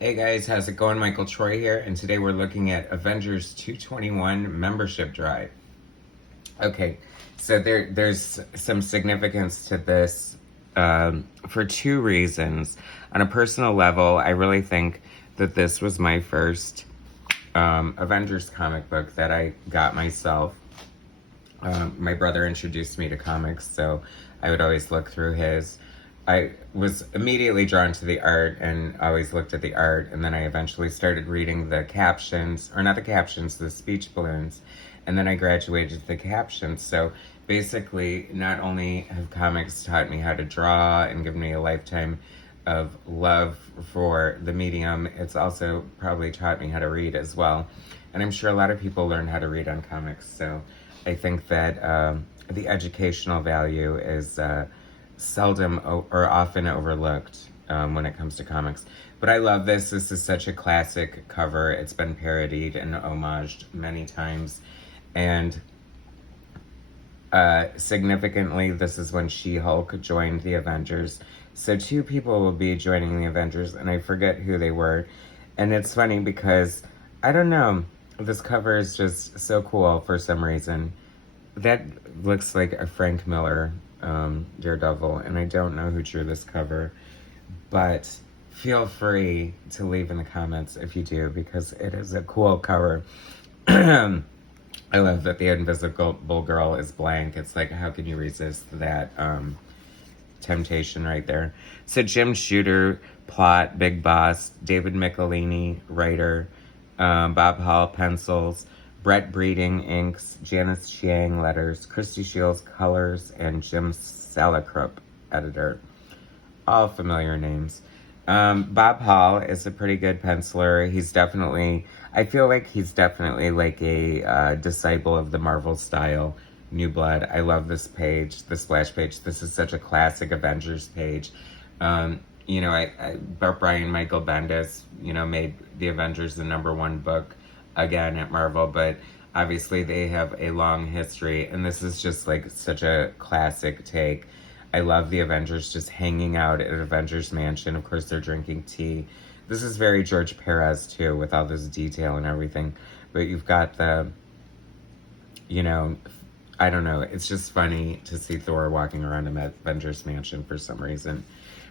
Hey guys, how's it going? Michael Troy here, and today we're looking at Avengers 221 membership drive. Okay, so there's some significance to this for two reasons. On a personal level, I really think that this was my first Avengers comic book that I got myself. My brother introduced me to comics, so I would always look through his. I was immediately drawn to the art and always looked at the art, and then I eventually started reading the captions, or not the captions, the speech balloons, and then I graduated to the captions. So basically, not only have comics taught me how to draw and given me a lifetime of love for the medium, it's also probably taught me how to read as well. And I'm sure a lot of people learn how to read on comics, so I think that the educational value is seldom or often overlooked when it comes to comics. But I love this. This is such a classic cover. It's been parodied and homaged many times. And significantly, this is when She-Hulk joined the Avengers. So two people will be joining the Avengers, and I forget who they were. And it's funny because, I don't know, this cover is just so cool for some reason. That looks like a Frank Miller Daredevil, and I don't know who drew this cover, but feel free to leave in the comments if you do, because it is a cool cover. I love that the invisible girl is blank. It's like, how can you resist that temptation right there? So Jim Shooter, plot, big boss, David Michelini, writer, Bob Hall, pencils, Brett Breeding, inks, Janice Chiang, letters, Christy Shields, colors, and Jim Salicrup, editor. All familiar names. Bob Hall is a pretty good penciler. He's definitely, I feel like he's definitely like a disciple of the Marvel style, New Blood. I love this page, the splash page. This is such a classic Avengers page. Brian Michael Bendis, made the Avengers the #1 book again at Marvel, but obviously they have a long history, and this is just like such a classic take. I love the Avengers just hanging out at Avengers Mansion. Of course, they're drinking tea. This is very George Perez too, with all this detail and everything. But you've got the, I don't know. It's just funny to see Thor walking around in that Avengers Mansion for some reason.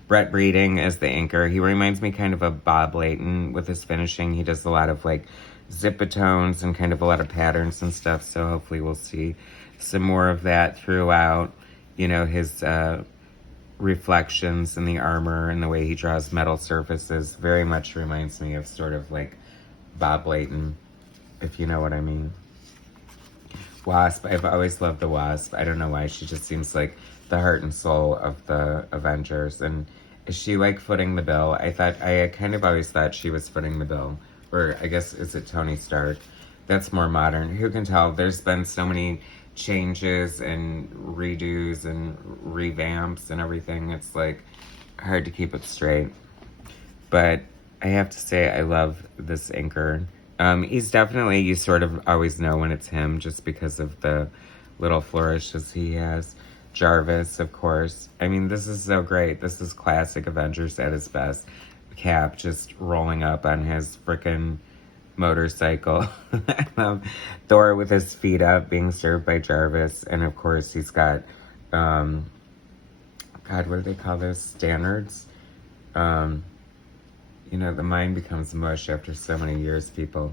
Brett Breeding is the inker. He reminds me kind of of Bob Layton with his finishing. He does a lot of like zip-a-tones and kind of a lot of patterns and stuff. So hopefully we'll see some more of that throughout. His reflections in the armor and the way he draws metal surfaces very much reminds me of sort of like Bob Layton, if you know what I mean. Wasp, I've always loved the Wasp. I don't know why. She just seems like the heart and soul of the Avengers. And is she like footing the bill? I kind of always thought she was footing the bill. Or I guess, is it Tony Stark? That's more modern. Who can tell? There's been so many changes and redos and revamps and everything. It's like hard to keep it straight. But I have to say I love this inker. He's definitely, you sort of always know when it's him just because of the little flourishes he has. Jarvis, of course. I mean, this is so great. This is classic Avengers at its best. Cap just rolling up on his frickin' motorcycle. I love Thor with his feet up being served by Jarvis. And of course he's got, God, what do they call those? Standards? The mind becomes mush after so many years, people.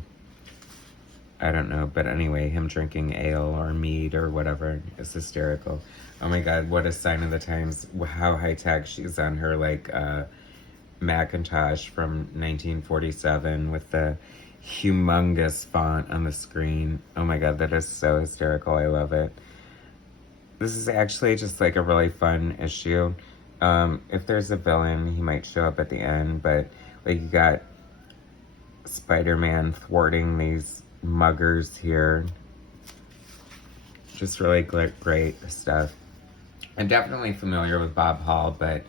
I don't know, but anyway, him drinking ale or mead or whatever is hysterical. Oh my God, what a sign of the times. How high-tech she's on her, like, Macintosh from 1947 with the humongous font on the screen. Oh my God, that is so hysterical. I love it. This is actually just like a really fun issue. If there's a villain, he might show up at the end, but like you got Spider-Man thwarting these muggers here. Just really great stuff. I'm definitely familiar with Bob Hall, but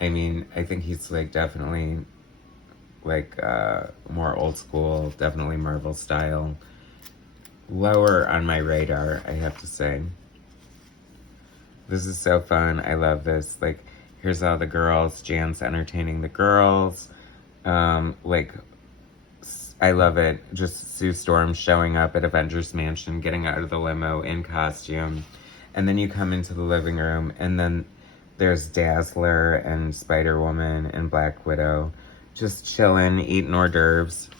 I mean, I think he's like definitely like more old school, definitely Marvel style. Lower on my radar, I have to say. This is so fun. I love this. Like, here's all the girls. Jan's entertaining the girls. Like, I love it. Just Sue Storm showing up at Avengers Mansion, getting out of the limo in costume. And then you come into the living room, and then there's Dazzler and Spider-Woman and Black Widow just chilling, eating hors d'oeuvres.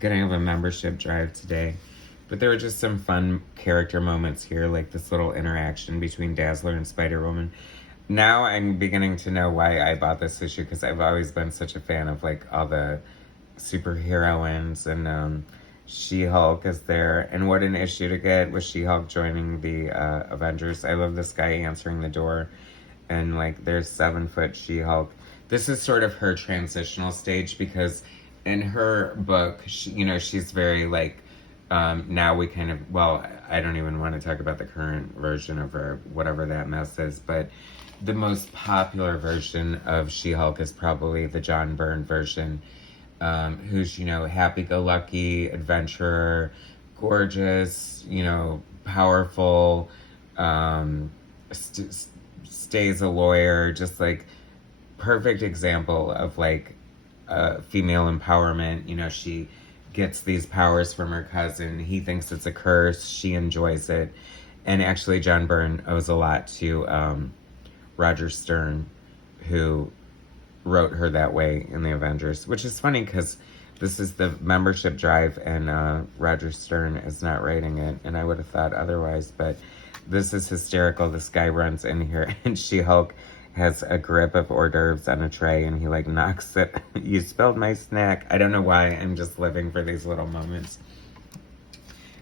Gonna have a membership drive today. But there were just some fun character moments here, like this little interaction between Dazzler and Spider-Woman. Now I'm beginning to know why I bought this issue, because I've always been such a fan of like all the superheroines, and She-Hulk is there. And what an issue to get with She-Hulk joining the Avengers. I love this guy answering the door, and like there's 7-foot She-Hulk. This is sort of her transitional stage, because in her book, she's very like, now we kind of, well, I don't even want to talk about the current version of her, whatever that mess is, but the most popular version of She-Hulk is probably the John Byrne version, who's, happy-go-lucky, adventurer, gorgeous, powerful, stays a lawyer, just like perfect example of like female empowerment. She gets these powers from her cousin. He thinks it's a curse. She enjoys it. And actually, John Byrne owes a lot to Roger Stern, who wrote her that way in the Avengers, which is funny because this is the membership drive and Roger Stern is not writing it, and I would have thought otherwise, but this is hysterical. This guy runs in here and She-Hulk has a grip of hors d'oeuvres on a tray, and he like knocks it. You spilled my snack. I don't know why. I'm just living for these little moments.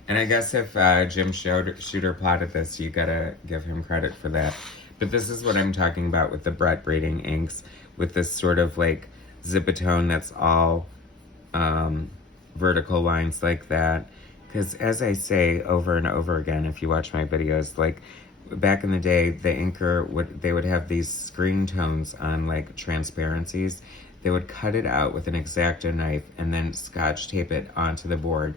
And I guess if Jim Shooter plotted this, you gotta give him credit for that. But this is what I'm talking about with the Brett Breeding inks, with this sort of like zipatone that's all vertical lines like that. Because as I say over and over again, if you watch my videos, like back in the day, the inker would have these screen tones on like transparencies. They would cut it out with an X-Acto knife and then scotch tape it onto the board.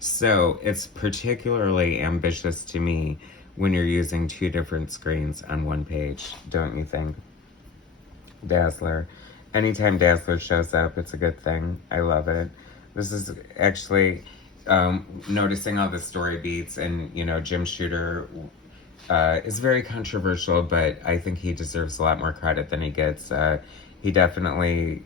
So it's particularly ambitious to me when you're using 2 different screens on one page, don't you think? Dazzler. Anytime Dazzler shows up, it's a good thing. I love it. This is actually noticing all the story beats, and Jim Shooter is very controversial, but I think he deserves a lot more credit than he gets. He definitely,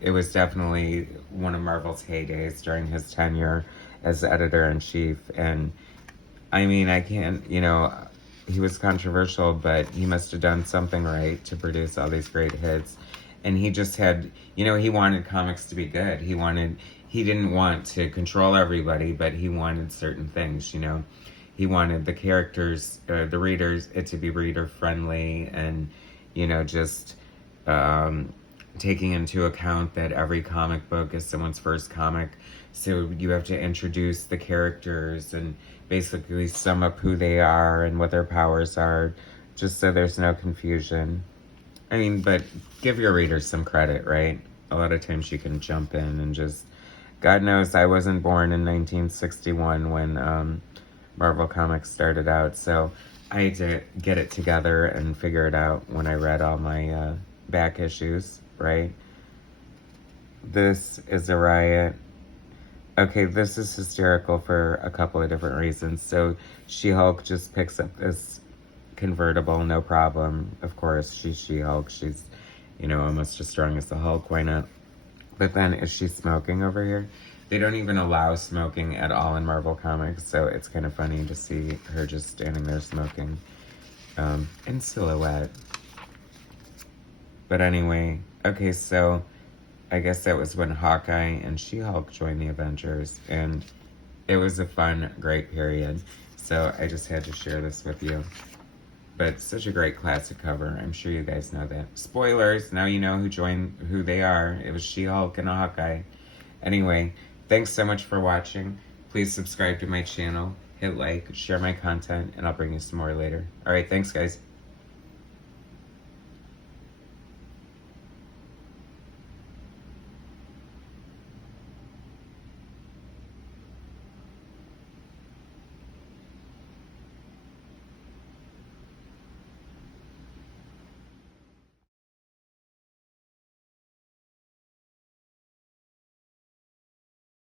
it was definitely one of Marvel's heydays during his tenure as editor-in-chief. And I mean, I can't, he was controversial, but he must have done something right to produce all these great hits. And he just had, he wanted comics to be good. He didn't want to control everybody, but he wanted certain things, He wanted the characters, the readers, it to be reader-friendly, and, just taking into account that every comic book is someone's first comic. So you have to introduce the characters and basically sum up who they are and what their powers are, just so there's no confusion. I mean, but give your readers some credit, right? A lot of times you can jump in and just... God knows I wasn't born in 1961 when Marvel Comics started out, so I had to get it together and figure it out when I read all my back issues, right? This is a riot. Okay, this is hysterical for a couple of different reasons. So She-Hulk just picks up this convertible, no problem. Of course, she's She-Hulk. She's, almost as strong as the Hulk. Why not? But then, is she smoking over here? They don't even allow smoking at all in Marvel Comics, so it's kind of funny to see her just standing there smoking in silhouette. But anyway, okay, so I guess that was when Hawkeye and She-Hulk joined the Avengers, and it was a fun, great period. So I just had to share this with you. But such a great classic cover. I'm sure you guys know that. Spoilers, now you know who they are. It was She-Hulk and a Hawkeye. Anyway, thanks so much for watching. Please subscribe to my channel, hit like, share my content, and I'll bring you some more later. Alright, thanks guys.